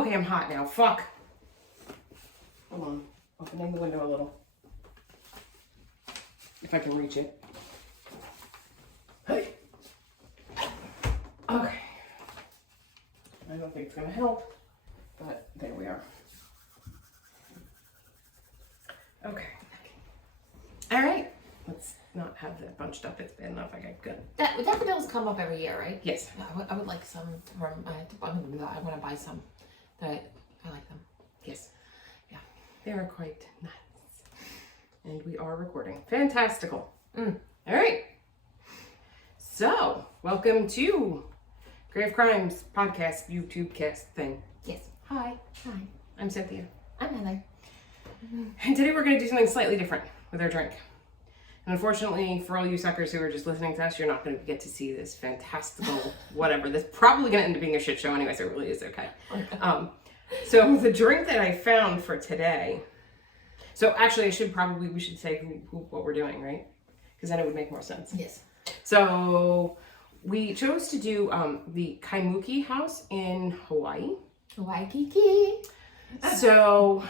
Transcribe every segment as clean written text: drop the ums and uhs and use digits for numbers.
Okay, I'm hot now. Fuck. Hold on. Opening the window a little. If I can reach it. Hey. Okay. I don't think it's gonna help, but there we are. Okay. All right. Let's not have that bunched up. It's bad enough. I got good. Daffodils come up every year, right? Yes. Yeah, I would like some from. I want to buy some. I like them. Yes. Yeah. They are quite nice. And we are recording. Fantastical. All right. So, welcome to Grave Crimes podcast YouTube cast thing. Yes. Hi. Hi. I'm Cynthia. I'm Heather. And today we're going to do something slightly different with our drink. And unfortunately, for all you suckers who are just listening to us, you're not going to get to see this fantastical whatever. This probably going to end up being a shit show anyway, so it really is okay. So the drink that I found for today. So actually, we should say what we're doing, right? Because then it would make more sense. Yes. So we chose to do the Kaimuki House in Hawaii. Waikiki. So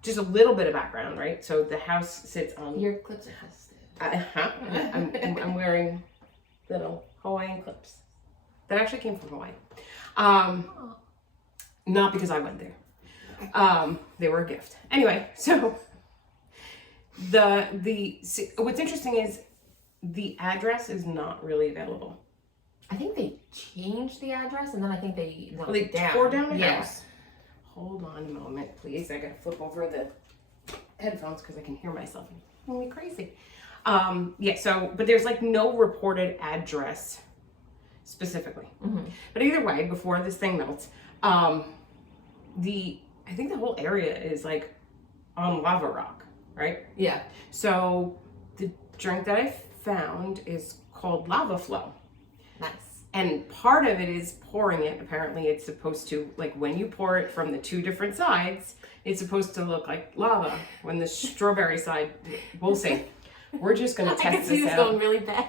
just a little bit of background, right? So the house sits on... Your clips are festive. I'm wearing little Hawaiian clips that actually came from Hawaii. Not because I went there. They were a gift. Anyway, so what's interesting is the address is not really available. I think they changed the address, and then I think they tore down the house. Hold on a moment, please. I gotta flip over the headphones because I can hear myself. I'm going crazy. But there's like no reported address specifically. Mm-hmm. But either way, before this thing melts, I think the whole area is like on lava rock, right? Yeah. So the drink that I found is called Lava Flow. Nice. And part of it is pouring it. Apparently it's supposed to, like when you pour it from the two different sides, it's supposed to look like lava. When the strawberry side, we'll see. We're just going to test this out. I can see this going really bad.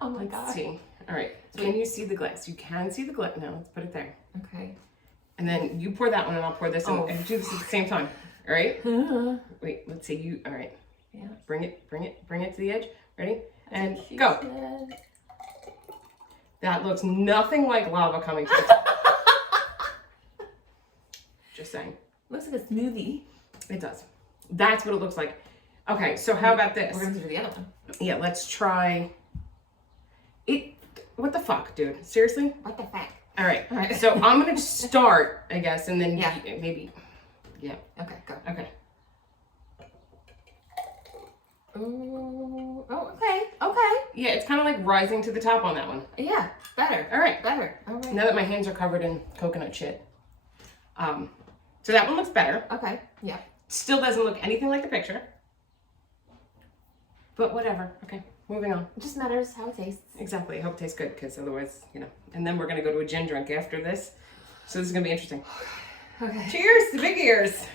Oh my God. Let's see. All right. Can you see the glass? You can see the glass. Now let's put it there. Okay. And then you pour that one and I'll pour this one. And do this at the same time. All right? Wait, let's see. All right. Yeah. Bring it to the edge. Ready? And go. That looks nothing like lava coming to the top. Just saying. Looks like a smoothie. It does. That's what it looks like. Okay, so how about this? We're going to do the other one. Yeah, let's try it. What the fuck, dude? Seriously? What the fuck? All right. So I'm going to start, I guess, and then yeah. maybe. Yeah. Okay, go. Okay. Okay. Yeah, it's kind of like rising to the top on that one. Yeah, better. All right. Better. All right. Now that my hands are covered in coconut shit. So that one looks better. Okay, yeah. Still doesn't look anything like the picture. But whatever. Okay, moving on. It just matters how it tastes. Exactly. I hope it tastes good because otherwise, And then we're going to go to a gin drink after this. So this is going to be interesting. Okay. Cheers to big ears.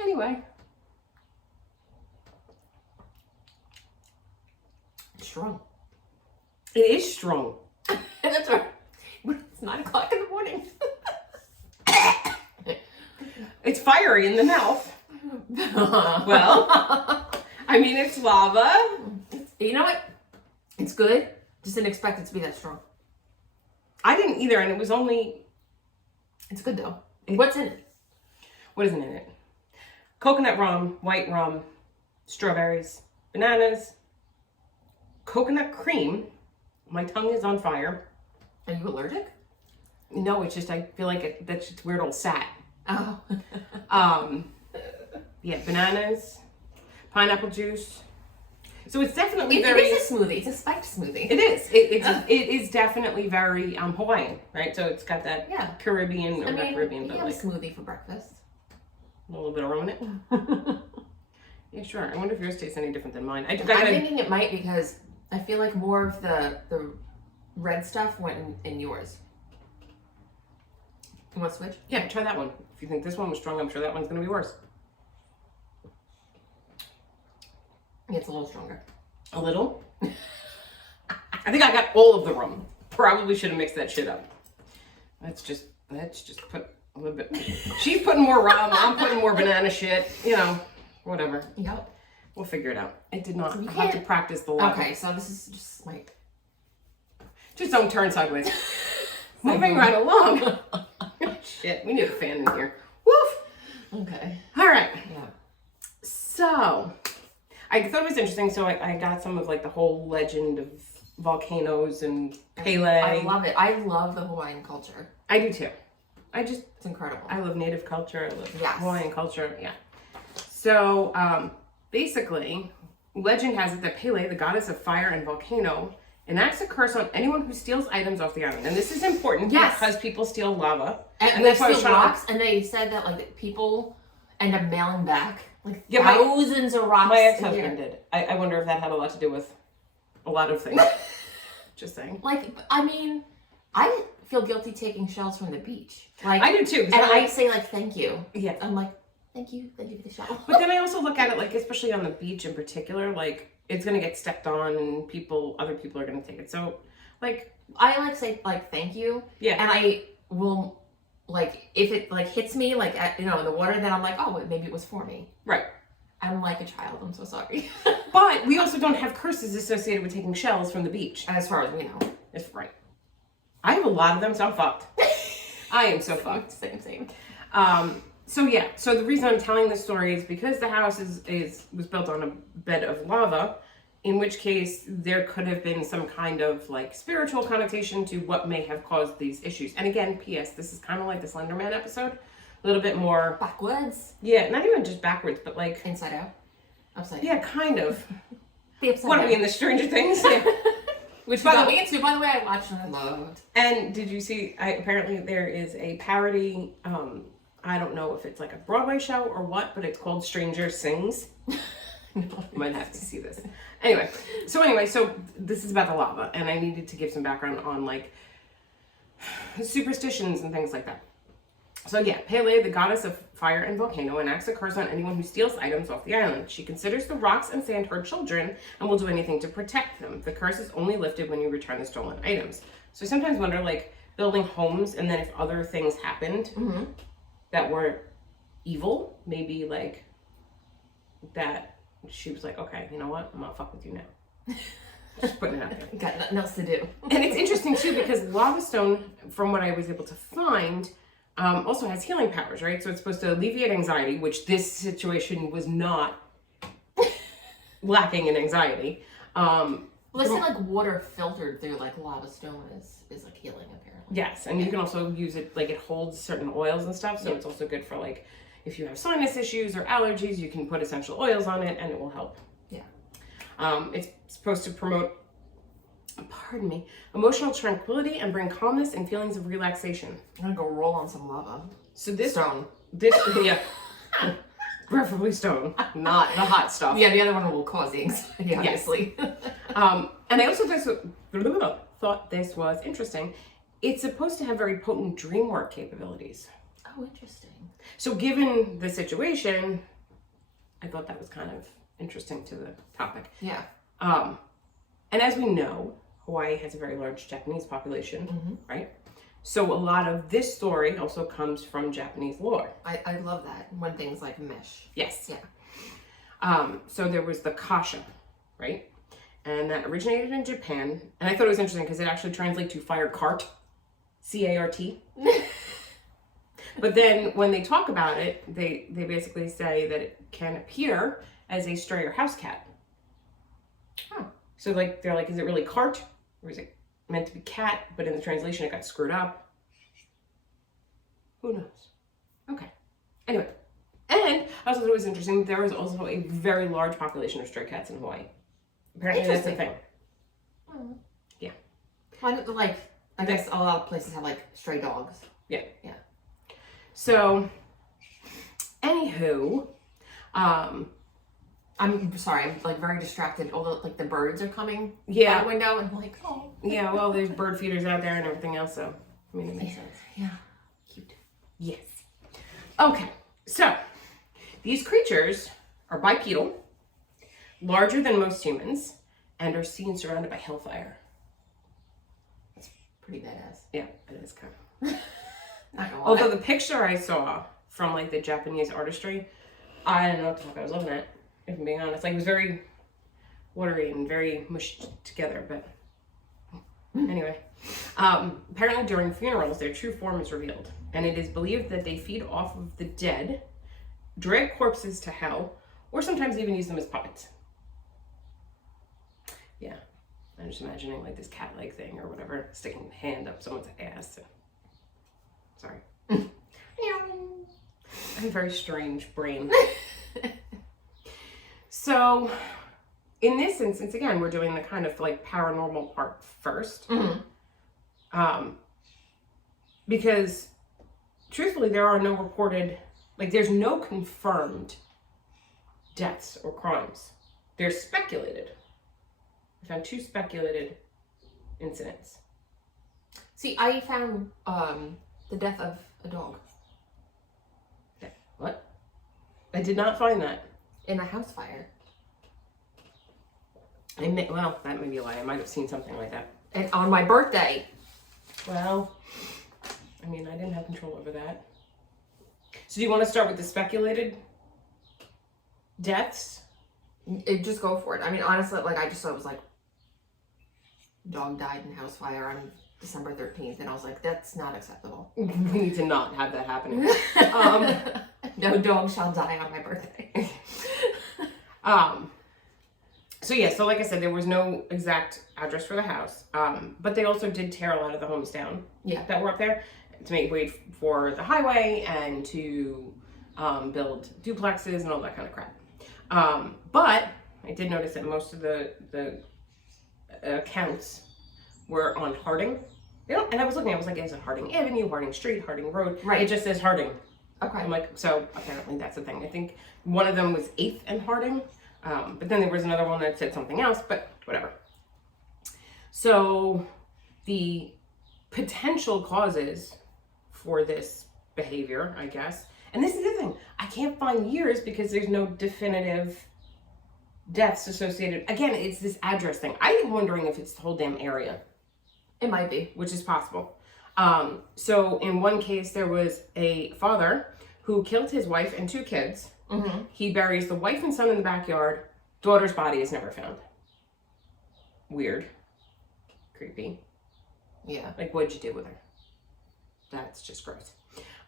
Anyway. Strong. It is strong. That's right. It's 9 o'clock in the morning. It's fiery in the mouth. Well, I mean, it's lava. You know what? It's good. Just didn't expect it to be that strong. I didn't either, and it was only... It's good, though. What's in it? What isn't in it? Coconut rum, white rum, strawberries, bananas, coconut cream. My tongue is on fire. Are you allergic? No, it's just I feel like that's just weird old sat. Oh. Yeah, bananas, pineapple juice. So it's definitely It is a smoothie. It's a spiked smoothie. It is. It is definitely very Hawaiian, right? So it's got that Caribbean or not Caribbean, but like like a smoothie for breakfast. A little bit of rum in it. Yeah, sure. I wonder if yours tastes any different than mine. I'm thinking it might because I feel like more of the red stuff went in yours. You want to switch? Yeah, try that one. If you think this one was strong, I'm sure that one's going to be worse. Yeah, it's a little stronger. A little? I think I got all of the rum. Probably should have mixed that shit up. That's let's just put a little bit. She's putting more rum. I'm putting more banana shit. You know, whatever. Yep. We'll figure it out. I did not have to practice the lava. Okay, so this is just like... Just don't turn sideways. Moving right along. Shit, we need a fan in here. Woof. Okay. All right. Yeah. So, I thought it was interesting. So I got some of like the whole legend of volcanoes and Pele. I love it. I love the Hawaiian culture. I do too. It's incredible. I love Native culture. I love Yes. Hawaiian culture. Yeah. So, basically, legend has it that Pele, the goddess of fire and volcano, enacts a curse on anyone who steals items off the island. And this is important because people steal lava. And they steal rocks, and they said that like people end up mailing back like thousands of rocks. My ex-husband did. I wonder if that had a lot to do with a lot of things. Just saying. Like, I mean, I feel guilty taking shells from the beach. Like I do too. And I say like, thank you. Yeah. I'm like, thank you for the shell. But then I also look at it like, especially on the beach in particular, like it's gonna get stepped on and other people are gonna take it. So, like, I like say like thank you. Yeah. And I will like if it like hits me like at, in the water, then I'm like, oh, maybe it was for me. Right. I'm like a child. I'm so sorry. But we also don't have curses associated with taking shells from the beach. As far as we know. It's right. I have a lot of them, so I'm fucked. I am so fucked. Same. So the reason I'm telling this story is because the house was built on a bed of lava, in which case there could have been some kind of like spiritual connotation to what may have caused these issues. And again, P.S. This is kind of like the Slender Man episode, a little bit more backwards. Yeah, not even just backwards, but like inside out, upside. Yeah, kind of. The upside what down. are we in the Stranger Things? Yeah. Which got me into, by the way, I watched and I loved. And did you see? Apparently there is a parody. I don't know if it's like a Broadway show or what, but it's called Stranger Sings. You might have to see this. Anyway, so this is about the lava, and I needed to give some background on like superstitions and things like that. So yeah, Pele, the goddess of fire and volcano, enacts a curse on anyone who steals items off the island. She considers the rocks and sand her children and will do anything to protect them. The curse is only lifted when you return the stolen items. So I sometimes wonder, like, building homes and then if other things happened that were evil, maybe like that she was like, okay, you know what? I'm gonna fuck with you now. Just putting it out there. Got nothing else to do. And it's interesting too because lava stone, from what I was able to find, also has healing powers, right? So it's supposed to alleviate anxiety, which this situation was not lacking in anxiety. Well, they say like water filtered through like lava stone is like healing apparently. Yes, and you can also use it, like it holds certain oils and stuff, so it's also good for like if you have sinus issues or allergies, you can put essential oils on it and it will help. Yeah. It's supposed to promote, emotional tranquility and bring calmness and feelings of relaxation. I'm gonna go roll on some lava. So this stone. Yeah. Preferably stone, not the hot stuff. Yeah, the other one will cause the anxiety, obviously. And I also thought this was interesting. It's supposed to have very potent dream work capabilities. Oh, interesting. So given the situation, I thought that was kind of interesting to the topic. Yeah. And as we know, Hawaii has a very large Japanese population, right? So a lot of this story also comes from Japanese lore. I love that when things like mesh. Yes. Yeah. So there was the kasha, right? And that originated in Japan. And I thought it was interesting because it actually translates to fire cart, C-A-R-T. But then when they talk about it, they basically say that it can appear as a stray or house cat. Oh. So like they're like, is it really cart or is it meant to be cat? But in the translation, it got screwed up. Who knows? Okay. Anyway, and I also thought it was interesting. There was also a very large population of stray cats in Hawaii. Apparently, that's the thing. Oh. Yeah. Like I guess a lot of places have like stray dogs. Yeah. Yeah. So, anywho, I'm sorry, I'm like very distracted. Although like the birds are coming yeah, out the window, and I'm like, oh. Yeah, well, there's bird feeders out there and everything else, so I mean it makes sense. Yeah, cute. Yes. Okay, so these creatures are bipedal, larger than most humans, and are seen surrounded by hellfire. Pretty badass. Yeah, it is kind of. Not gonna lie. Although the picture I saw from like the Japanese artistry, I don't know what the fuck I was looking at, if I'm being honest. Like, it was very watery and very mushed together, but anyway. Apparently during funerals, their true form is revealed, and it is believed that they feed off of the dead, drag corpses to hell, or sometimes even use them as puppets. Yeah, I'm just imagining like this cat-like thing or whatever, sticking a hand up someone's ass. Sorry. I have a very strange brain. So, in this instance, again, we're doing the kind of like paranormal part first. Because truthfully, there are no reported, like there's no confirmed deaths or crimes. There's speculated. I found 2 speculated incidents. See, I found the death of a dog. What? I did not find that. In a house fire. Well, that may be a lie. I might have seen something like that. And on my birthday. Well, I mean, I didn't have control over that. So do you want to start with the speculated deaths? Just go for it. I mean, honestly, like, I just thought it was like, dog died in house fire on December 13th, and I was like, that's not acceptable. We need to not have that happening. No dog shall die on my birthday. So like I said, there was no exact address for the house, but they also did tear a lot of the homes down that were up there to make way for the highway and to build duplexes and all that kind of crap. But I did notice that most of the accounts were on Harding. And I was looking, I was like, is it Harding Avenue, Harding Street, Harding Road? Right. It just says Harding. Okay. I'm like, so apparently that's the thing. I think one of them was 8th and Harding, but then there was another one that said something else, but whatever. So the potential causes for this behavior, I guess, and this is the thing, I can't find years because there's no definitive deaths associated. Again, it's this address thing. I'm wondering if it's the whole damn area. It might be. Which is possible. So in one case, there was a father who killed his wife and 2 kids. Mm-hmm. He buries the wife and son in the backyard. Daughter's body is never found. Weird. Creepy. Yeah. Like, what'd you do with her? That's just gross.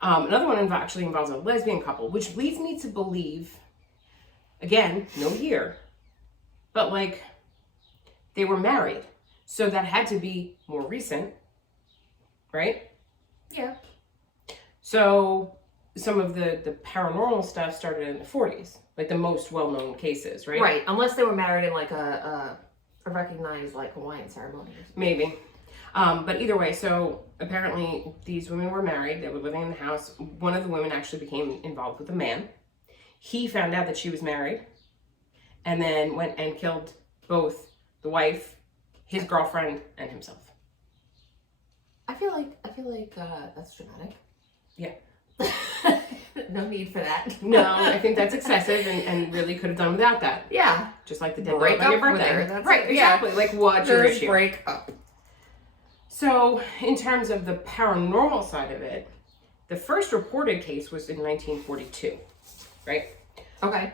Another one actually involves a lesbian couple, which leads me to believe, again, no year, but like, they were married. So that had to be more recent, right? Yeah. So some of the paranormal stuff started in the 40s, like the most well-known cases, right? Right, unless they were married in like a recognized like Hawaiian ceremony. Maybe. But either way, so apparently these women were married, they were living in the house. One of the women actually became involved with a man. He found out that she was married and then went and killed both the wife, his girlfriend, and himself. I feel like that's dramatic. Yeah. No need for that. No, I think that's excessive and really could have done without that. Yeah. Just like the dead Break dog on your up with birthday. her. That's Right, it. exactly. Like, what's your issue? Break up. So, in terms of the paranormal side of it, the first reported case was in 1942, right? Okay.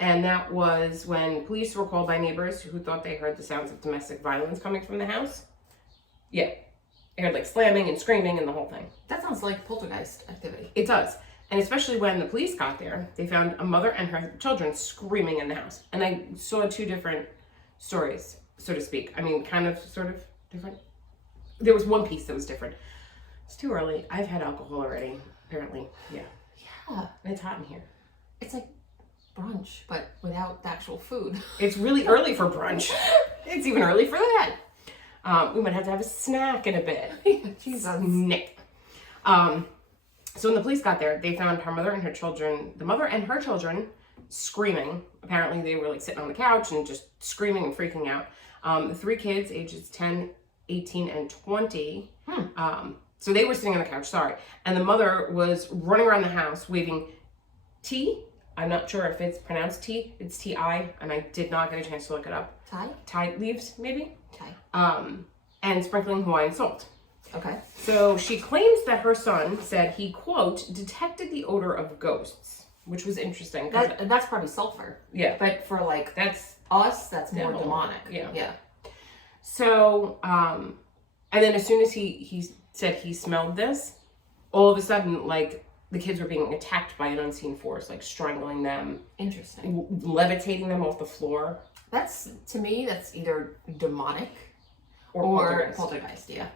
And that was when police were called by neighbors who thought they heard the sounds of domestic violence coming from the house. Yeah. They heard like slamming and screaming and the whole thing. That sounds like poltergeist activity. It does. And especially when the police got there, they found a mother and her children screaming in the house. And I saw 2 different stories, so to speak. I mean, kind of, sort of different. There was one piece that was different. It's too early. I've had alcohol already, apparently. Yeah. Yeah. And it's hot in here. It's like brunch, but without the actual food. It's really early for brunch. It's even early for that. We might have to have a snack in a bit. Jesus. Nick. So when the police got there, they found her mother and her children, the mother and her children, screaming. Apparently they were like sitting on the couch and just screaming and freaking out. The 3 kids, ages 10, 18, and 20. So they were sitting on the couch, sorry. And the mother was running around the house waving tea. I'm not sure if it's pronounced tea. It's T-I, and I did not get a chance to look it up. Thai? Thai leaves, maybe? Thai. And sprinkling Hawaiian salt. Okay. So she claims that her son said he, quote, detected the odor of ghosts, which was interesting. That's probably sulfur. Yeah. But for like That's us, that's more devil. demonic. Yeah. Yeah. So, and then as soon as he said he smelled this, all of a sudden, like, the kids were being attacked by an unseen force, like strangling them. Interesting. Levitating them off the floor. To me, that's either demonic Or poltergeist. Yeah.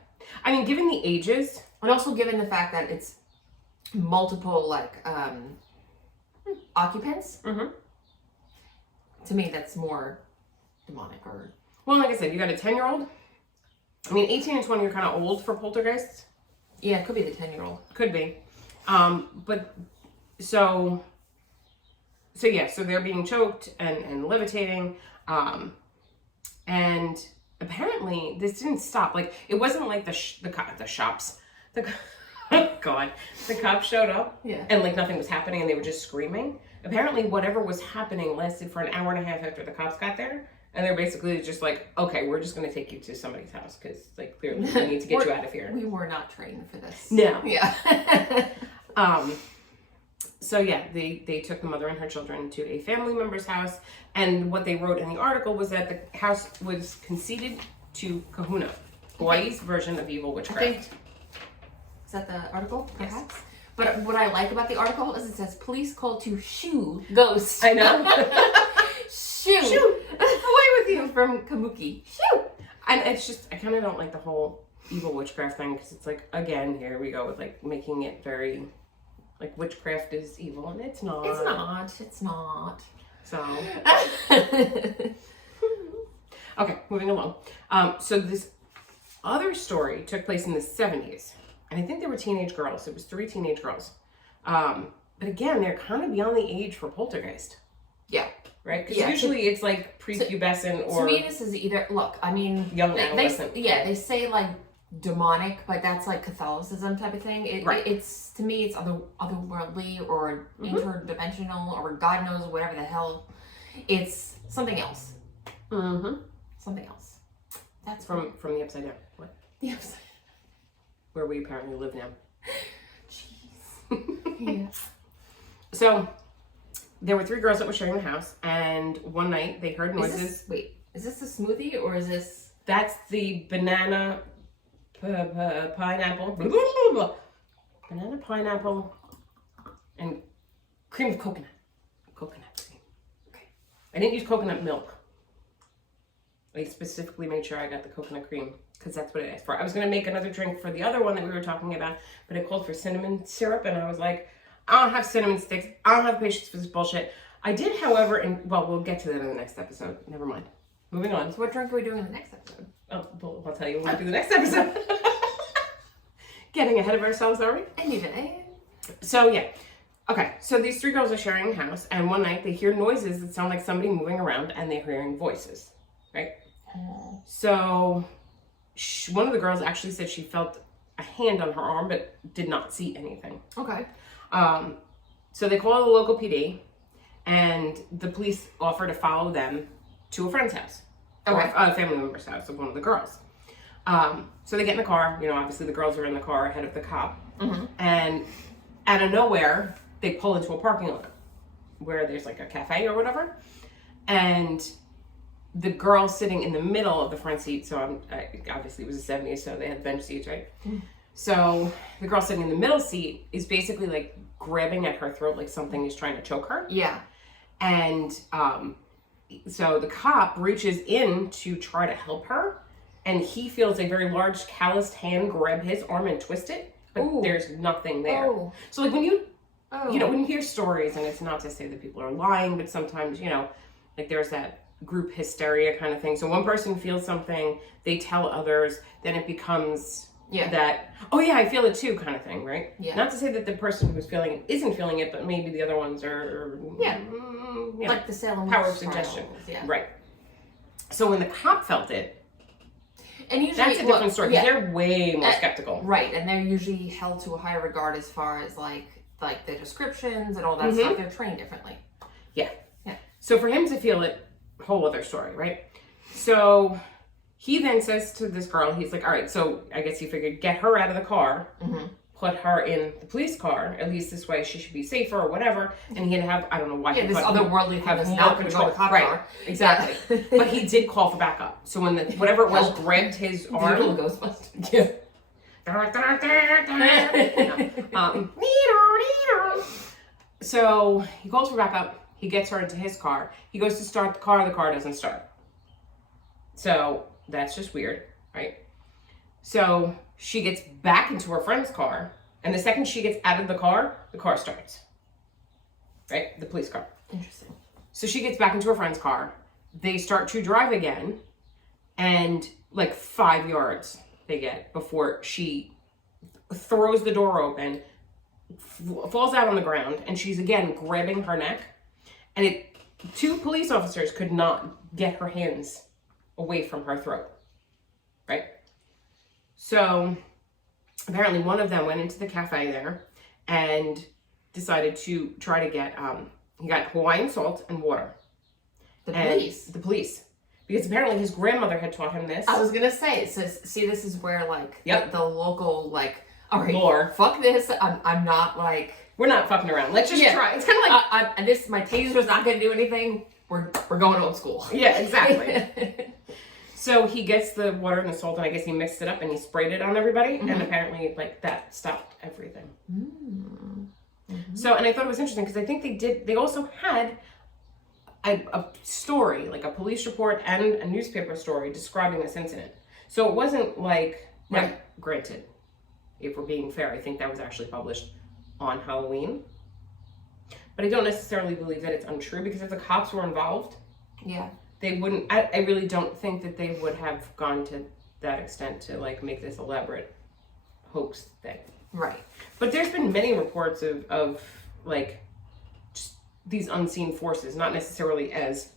I mean, given the ages. And also given the fact that it's multiple, like, occupants. Mm-hmm. To me, that's more demonic or... Well, like I said, you got a 10-year-old. I mean, 18 and 20 are kind of old for poltergeists. Yeah, it could be the 10-year-old. Could be. But so they're being choked and levitating. And apparently this didn't stop. Like, it wasn't like the cops showed up. Yeah. And like nothing was happening and they were just screaming. Apparently whatever was happening lasted for an hour and a half after the cops got there. And they're basically just like, okay, we're just going to take you to somebody's house because, like, clearly we need to get you out of here. We were not trained for this. No. Yeah. So yeah, they took the mother and her children to a family member's house, and what they wrote in the article was that the house was conceded to Kahuna, Hawaii's version of evil witchcraft. Is that the article? Yes. Perhaps? But what I like about the article is it says police called to shoo ghosts. I know. Shoo. Away with you. From Kaimuki. Shoo. And it's just, I kind of don't like the whole evil witchcraft thing because it's like, again, here we go with like making it very, like, witchcraft is evil, and it's not. It's not. It's not. So. Okay, moving along. So this other story took place in the 70s. And I think they were teenage girls. It was 3 teenage girls. But again, they're kind of beyond the age for poltergeist. Yeah. Right? Because usually it's like prepubescent or... To me, this is either... Look, I mean... Young adolescent. They say, like, demonic, but that's, like, Catholicism type of thing. It's, to me, it's otherworldly or interdimensional or God knows whatever the hell. It's something else. Mm-hmm. Something else. That's from the Upside Down. What? The Upside Where we apparently live now. Jeez. Yeah. So, there were 3 girls that were sharing the house, and one night they heard noises. Is this the smoothie or is this... That's the banana, pineapple, banana, pineapple, and cream of coconut. Coconut cream. Okay. I didn't use coconut milk. I specifically made sure I got the coconut cream because that's what it asked for. I was going to make another drink for the other one that we were talking about, but it called for cinnamon syrup, and I was like, I don't have cinnamon sticks. I don't have patience for this bullshit. I did, however, and well, we'll get to that in the next episode. Never mind. Moving on. So what drink are we doing in the next episode? Oh, well, I'll tell you when we do the next episode. Getting ahead of ourselves, are we? Anyway. So, yeah. Okay, so these 3 girls are sharing a house, and one night they hear noises that sound like somebody moving around, and they're hearing voices, right? So, one of the girls actually said she felt a hand on her arm, but did not see anything. Okay. So they call the local PD, and the police offer to follow them to a friend's house. Okay. Or a family member's house of one of the girls. So they get in the car. You know, obviously the girls are in the car ahead of the cop. Mm-hmm. And out of nowhere, they pull into a parking lot where there's like a cafe or whatever. And the girl sitting in the middle of the front seat, so obviously it was the 70s, so they had bench seats, right? Mm. So the girl sitting in the middle seat is basically like grabbing at her throat like something is trying to choke her. Yeah. And so the cop reaches in to try to help her, and he feels a very large calloused hand grab his arm and twist it, but there's nothing there. Oh. So like when you know, when you hear stories, and it's not to say that people are lying, but sometimes, you know, like there's that group hysteria kind of thing. So one person feels something, they tell others, then it becomes that, oh yeah, I feel it too kind of thing, right? Yeah. Not to say that the person who's feeling it isn't feeling it, but maybe the other ones are, like the Salem power of suggestion. Yeah. Right. So when the cop felt it, and usually that's a different story, because they're way more skeptical. Right, and they're usually held to a higher regard as far as like the descriptions and all that stuff. They're trained differently. Yeah. Yeah. So for him to feel it, whole other story, right? So He then says to this girl, he's like, all right, so I guess he figured get her out of the car, put her in the police car. At least this way she should be safer or whatever. And he'd have, I don't know why. Yeah, this otherworldly thing is not going to go to the cop car. Exactly. But he did call for backup. So when whatever it was grabbed his arm. Little Ghostbusters. Yeah. So he calls for backup. He gets her into his car. He goes to start the car doesn't start. So that's just weird, right? So she gets back into her friend's car, and the second she gets out of the car starts. Right? The police car. Interesting. So she gets back into her friend's car. They start to drive again, and like 5 yards they get before she throws the door open, falls out on the ground, and she's again grabbing her neck. And two police officers could not get her hands away from her throat, right? So apparently one of them went into the cafe there and decided to try to get, he got Hawaiian salt and water. The police. Because apparently his grandmother had taught him this. I was gonna say, it says, see, this is where like the local like, all right, lore. Fuck this. I'm not like. We're not fucking around. Let's just try. It's kind of like my taser's not gonna do anything. We're going old school. Yeah, exactly. So he gets the water and the salt, and I guess he mixed it up and he sprayed it on everybody, and apparently like that stopped everything. So, and I thought it was interesting because I think they also had a story, like a police report and a newspaper story describing this incident. So it wasn't like, granted, if we're being fair, I think that was actually published on Halloween. But I don't necessarily believe that it's untrue, because if the cops were involved, they wouldn't, I really don't think that they would have gone to that extent to like make this elaborate hoax thing. Right. But there's been many reports of like just these unseen forces, not necessarily as,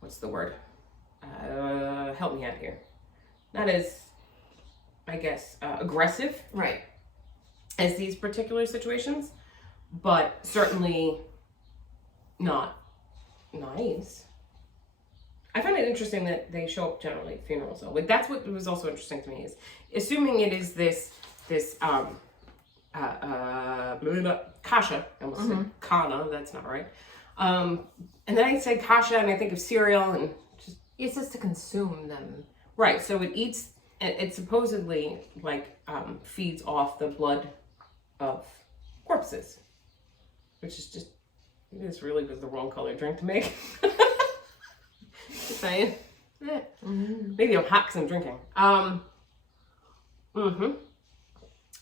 what's the word? Help me out here. Not as, I guess, aggressive. Right. As these particular situations, but certainly not nice. I find it interesting that they show up generally at funerals though. Like that's what was also interesting to me, is assuming it is this kasha, I almost said kana, that's not right. And then I say kasha and I think of cereal and just, it's just to consume them. Right, so it supposedly like feeds off the blood of corpses, which is just, this really was the wrong color drink to make. Just saying. Yeah. Maybe I'm hot because I'm drinking.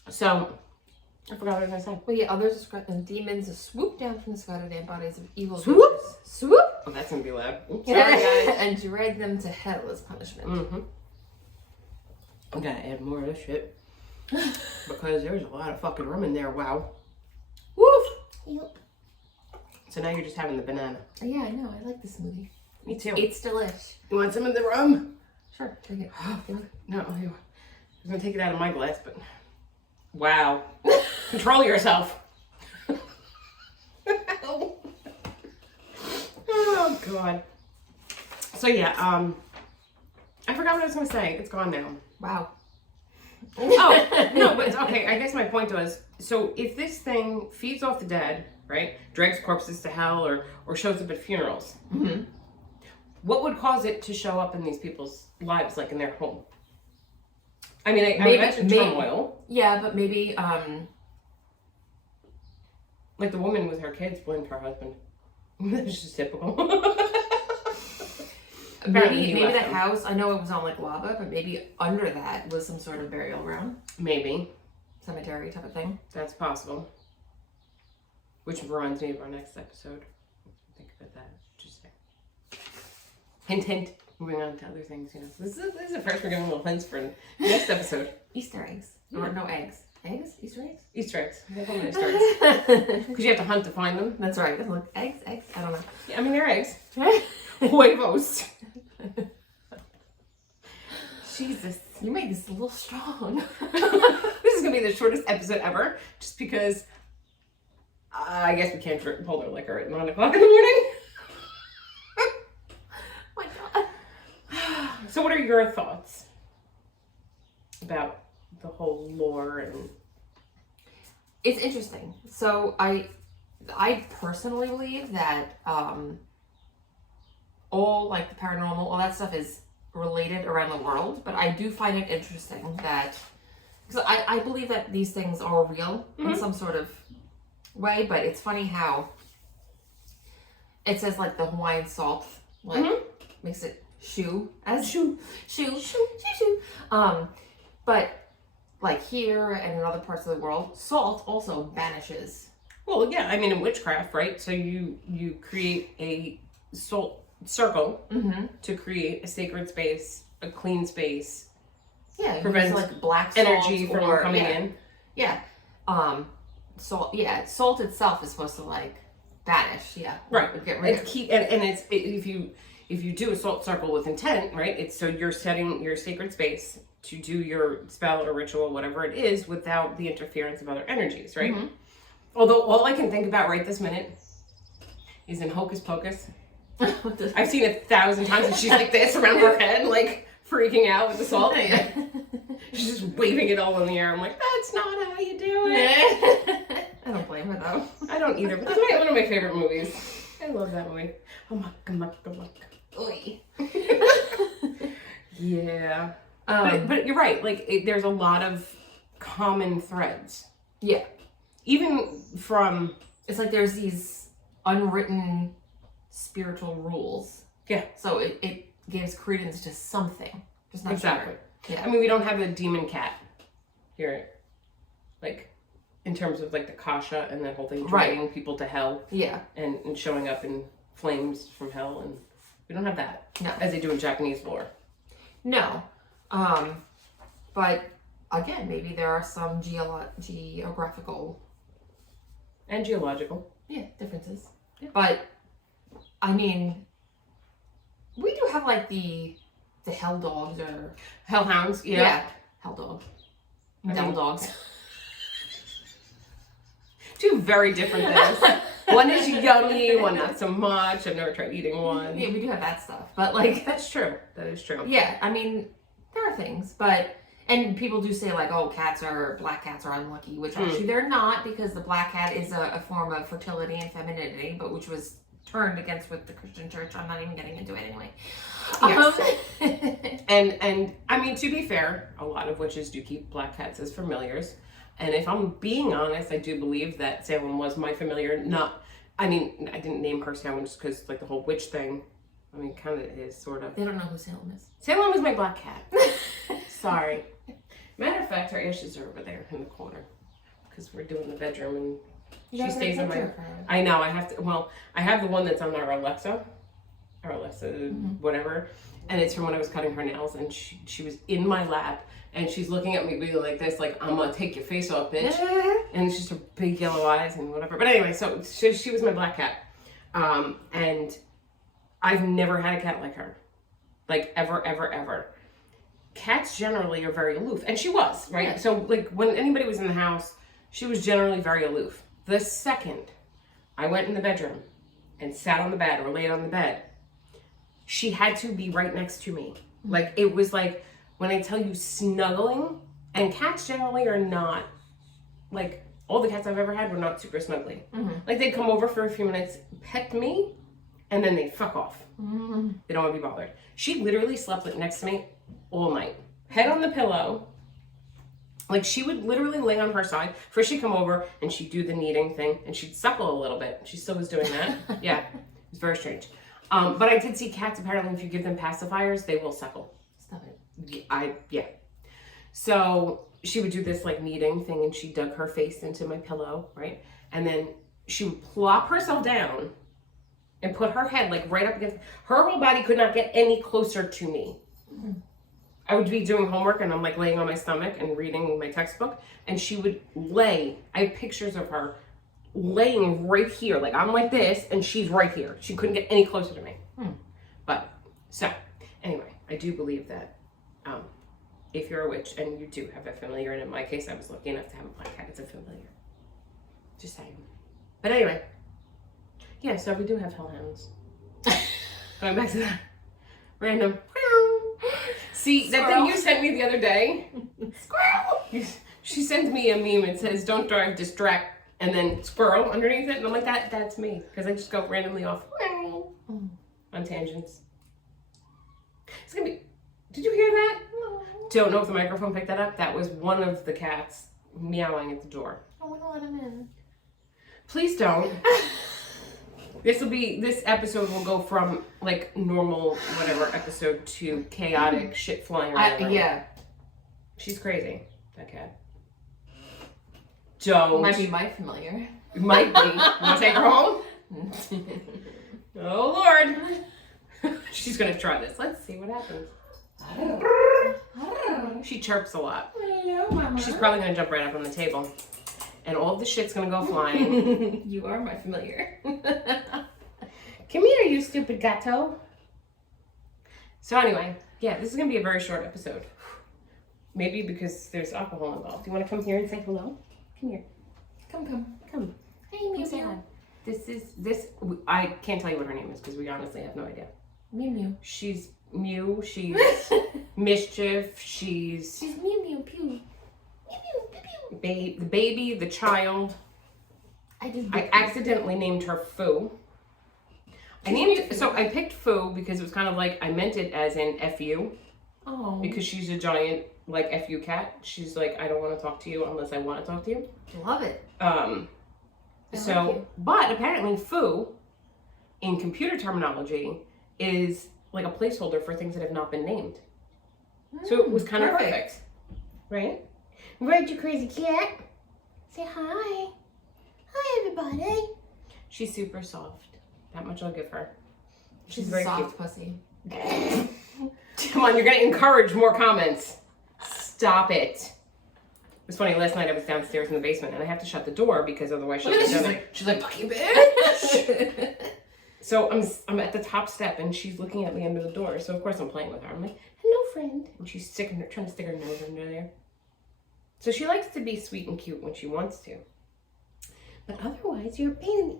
So I forgot what I was gonna say. Well, yeah, others describe them demons swoop down from the sky to damn bodies of evil Swoop? creatures. Swoop! Oh, that's gonna be loud. Oops, sorry guys. And drag them to hell as punishment. I'm gonna add more of this shit because there's a lot of fucking rum in there. Wow. Woof. Yep. So now you're just having the banana. Yeah, I know. I like the smoothie. Me too. It's delish. You want some of the rum? Sure, take it. No, I was gonna take it out of my glass, but wow. Control yourself. Oh God. So yeah, I forgot what I was gonna say. It's gone now. Wow. Oh no, but okay. I guess my point was, so if this thing feeds off the dead, right, drags corpses to hell, or shows up at funerals, what would cause it to show up in these people's lives, like in their home? I mean, I mentioned turmoil. Yeah, but maybe like the woman with her kids blamed her husband. That's just typical. maybe that house, I know it was on like lava, but maybe under that was some sort of burial ground. Maybe. Cemetery type of thing. That's possible. Which reminds me of our next episode. Think about that. Just saying. Hint, hint. Moving on to other things, you know. This is the first we're giving little hints for next episode. Easter eggs. Or no eggs. Eggs? Easter eggs? Easter eggs. They call them Easter eggs. Because you have to hunt to find them. That's right. Look, eggs? I don't know. Yeah, I mean, they're eggs. Huevos. Jesus. You made this a little strong. This is going to be the shortest episode ever. Just because I guess we can't pull their liquor at 9 o'clock in the morning. Oh my God. So what are your thoughts about the whole lore and... It's interesting. So I personally believe that all like the paranormal, all that stuff is related around the world. But I do find it interesting that, because I believe that these things are real in some sort of way. But it's funny how it says like the Hawaiian salt like makes it shoo. But like here and in other parts of the world, salt also banishes. Well, yeah, I mean in witchcraft, right? So you create a salt circle to create a sacred space, a clean space. Yeah, prevents like black salt energy from coming in. Yeah. Salt. Yeah, salt itself is supposed to like banish. Yeah. Right. Get rid of. If you do a salt circle with intent, right? It's so you're setting your sacred space to do your spell or ritual, whatever it is, without the interference of other energies, right? Although all I can think about right this minute is in Hocus Pocus. I've seen it 1,000 times, and she's like this around her head, like freaking out with the salt. She's just waving it all in the air. I'm like, that's not how you do it. I don't blame her though. I don't either, but that's one of my favorite movies. I love that movie. Oy. Yeah. But you're right. Like, there's a lot of common threads. Yeah. Even from... It's like there's these unwritten spiritual rules. Yeah. So it gives credence to something. Just not exactly. Sure. Yeah. I mean, we don't have a demon cat here. Like, in terms of, like, the Kasha and that whole thing. Driving people to hell. Yeah. And showing up in flames from hell. And we don't have that. No. As they do in Japanese lore. No. But again, maybe there are some geographical and geological differences. Yeah. But I mean, we do have like the hell dogs or hellhounds. Yeah. Hell dog. Devil dogs. Two very different things. One is yummy, one not so much. I've never tried eating one. Yeah, we do have that stuff. But like that's true. That is true. Yeah, I mean, there are things, but and people do say like, oh, black cats are unlucky, which actually they're not, because the black cat is a form of fertility and femininity, but which was turned against with the Christian church. I'm not even getting into it anyway. Yes. And I mean, to be fair, a lot of witches do keep black cats as familiars. And if I'm being honest, I do believe that Salem was my familiar. I didn't name her Salem just because like the whole witch thing. I mean, kind of is, sort of. They don't know who Salem is. Salem is my black cat. Sorry. Matter of fact, her ashes are over there in the corner because we're doing the bedroom and she stays in my... I know, I have to... Well, I have the one that's on our Alexa, whatever, and it's from when I was cutting her nails, and she was in my lap, and she's looking at me really like this, like, I'm gonna take your face off, bitch. And it's just her big yellow eyes and whatever. But anyway, so she was my black cat. And I've never had a cat like her. Like, ever, ever, ever. Cats generally are very aloof. And she was, right? Yeah. So, like, when anybody was in the house, she was generally very aloof. The second I went in the bedroom and sat on the bed or laid on the bed, she had to be right next to me. Like, it was like, when I tell you snuggling, and cats generally are not, like, all the cats I've ever had were not super snuggly. Like, they'd come over for a few minutes, pet me, and then they'd fuck off. They don't want to be bothered. She literally slept like next to me all night. Head on the pillow. Like, she would literally lay on her side. First she'd come over and she'd do the kneading thing and she'd suckle a little bit. She still was doing that. Yeah, it was very strange. But I did see cats, apparently, if you give them pacifiers, they will suckle. Stop it. Yeah. So she would do this like kneading thing and she dug her face into my pillow, right? And then she would plop herself down and put her head like right up against, her whole body could not get any closer to me. I would be doing homework and I'm like laying on my stomach and reading my textbook, and she would lay, I have pictures of her laying right here, like I'm like this and she's right here. She couldn't get any closer to me. But, so, anyway, I do believe that if you're a witch and you do have a familiar, and in my case I was lucky enough to have a black cat, it's a familiar. Just saying. But anyway, yeah, so we do have hellhounds. Going back to that random See, that thing you sent me the other day. Squirrel! She sends me a meme and says, don't drive, distract, and then squirrel underneath it. And I'm like, that's me. Because I just go randomly off on tangents. It's going to be, did you hear that? No. Don't know if the microphone picked that up. That was one of the cats meowing at the door. I want to let him in. Please don't. This episode will go from like normal whatever episode to chaotic shit flying around. Yeah. She's crazy, that cat. Don't. Might be my familiar. Might be. You want to take her home? Oh Lord. She's gonna try this. Let's see what happens. She chirps a lot. Hello, Mama. She's probably gonna jump right up on the table. And all of the shit's gonna go flying. You are my familiar. Come here, you stupid gato. So anyway, yeah, this is gonna be a very short episode. Maybe because there's alcohol involved. You wanna come here and say hello? Come here. Come. Hey, Mew Say hi. I can't tell you what her name is because we honestly have no idea. Mew. She's Mew, she's Mischief, she's Mew Pew. the baby, the child. I accidentally named her Foo. I picked Foo because it was kind of like, I meant it as in F-U. Oh. Because she's a giant, like, F-U cat. She's like, I don't want to talk to you unless I want to talk to you. Love it. But apparently Foo, in computer terminology, is like a placeholder for things that have not been named. So it was kind of perfect. Right? Right, you crazy cat? Say hi. Hi, everybody. She's super soft. That much I'll give her. She's very a soft cute. pussy. Come on, you're going to encourage more comments. Stop it. It was funny, last night I was downstairs in the basement and I have to shut the door because otherwise she's like, fuck you, bitch. So I'm at the top step and she's looking at me under the door. So of course I'm playing with her. I'm like, hello, friend. And she's trying to stick her nose under there. So she likes to be sweet and cute when she wants to. But otherwise, you're a pain in the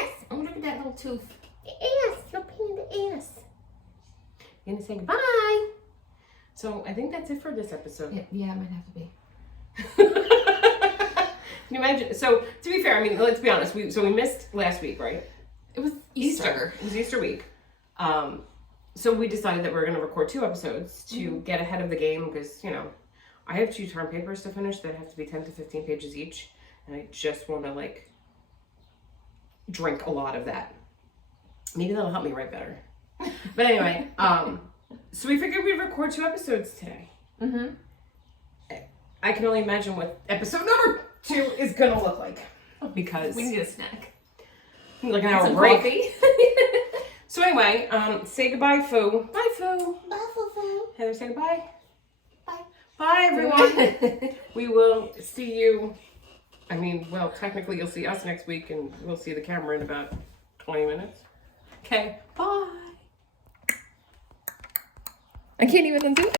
ass. Oh, look at that little tooth. The ass. You're a pain in the ass. You're going to say goodbye. So I think that's it for this episode. Yeah, it might have to be. Can you imagine? So to be fair, I mean, let's be honest. We missed last week, right? It was Easter. It was Easter week. So we decided that we were going to record 2 episodes to get ahead of the game because, you know, I have 2 term papers to finish that have to be 10 to 15 pages each. And I just want to, like, drink a lot of that. Maybe that'll help me write better. But anyway, so we figured we'd record 2 episodes today. Mm-hmm. I can only imagine what episode number 2 is going to look like. Because we need a snack. Like an hour break. So anyway, say goodbye, Foo. Bye, Foo. Bye, Foo. Heather, say goodbye. Bye. Bye, everyone. We will see you. I mean, well, technically you'll see us next week and we'll see the camera in about 20 minutes. Okay, bye. I can't even undo it.